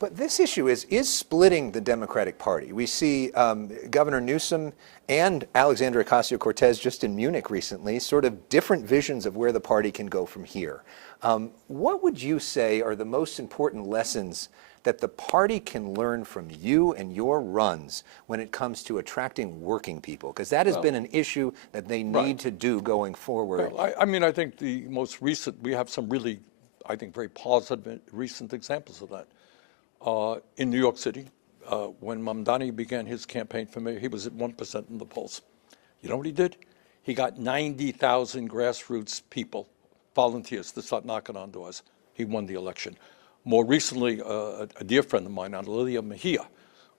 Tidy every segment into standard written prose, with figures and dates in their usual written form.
But this issue is splitting the Democratic Party. We see Governor Newsom and Alexandria Ocasio-Cortez just in Munich recently, sort of different visions of where the party can go from here. What would you say are the most important lessons that the party can learn from you and your runs when it comes to attracting working people? Because that has been an issue that they need to do going forward. Well, I mean, I think the most recent, we have some really, I think, very positive recent examples of that. In New York City, when Mamdani began his campaign for mayor, he was at 1% in the polls. You know what he did? He got 90,000 grassroots people, volunteers, to start knocking on doors. He won the election. More recently, a dear friend of mine, Lilia Mejia,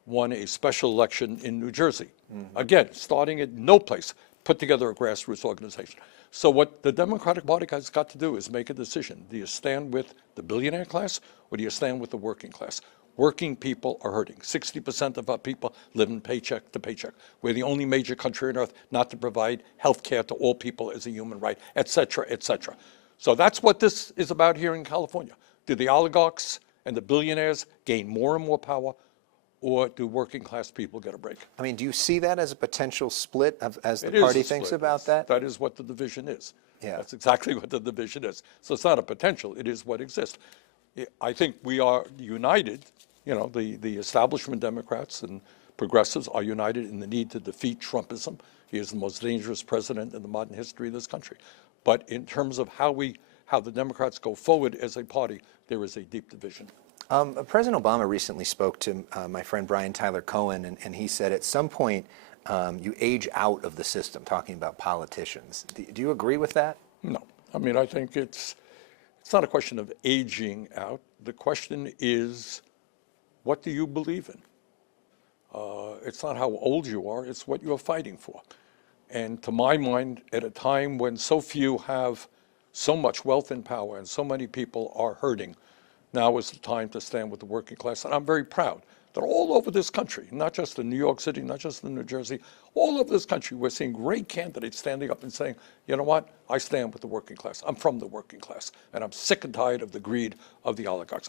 won a special election in New Jersey. Again, starting at no place, put together a grassroots organization. So what the Democratic Party has got to do is make a decision. Do you stand with the billionaire class or do you stand with the working class? Working people are hurting. 60% of our people live in paycheck to paycheck. We're the only major country on earth not to provide health care to all people as a human right, et cetera, et cetera. So that's what this is about here in California. Do the oligarchs and the billionaires gain more and more power, or do working class people get a break? I mean, do you see that as a potential split as the It is party a thinks split. about that? That is what the division is. Yeah. That's exactly what the division is. So it's not a potential, it is what exists. I think we are united, you know, the establishment Democrats and progressives are united in the need to defeat Trumpism. He is the most dangerous president in the modern history of this country. But in terms of how the Democrats go forward as a party, there is a deep division. President Obama recently spoke to my friend Brian Tyler Cohen, and he said at some point you age out of the system, talking about politicians. Do you agree with that? No. I mean, I think it's not a question of aging out. The question is, what do you believe in? It's not how old you are, it's what you're fighting for. And to my mind, at a time when so few have so much wealth and power and so many people are hurting, now is the time to stand with the working class. And I'm very proud that all over this country, not just in New York City, not just in New Jersey, all over this country, we're seeing great candidates standing up and saying, you know what, I stand with the working class. I'm from the working class, and I'm sick and tired of the greed of the oligarchs.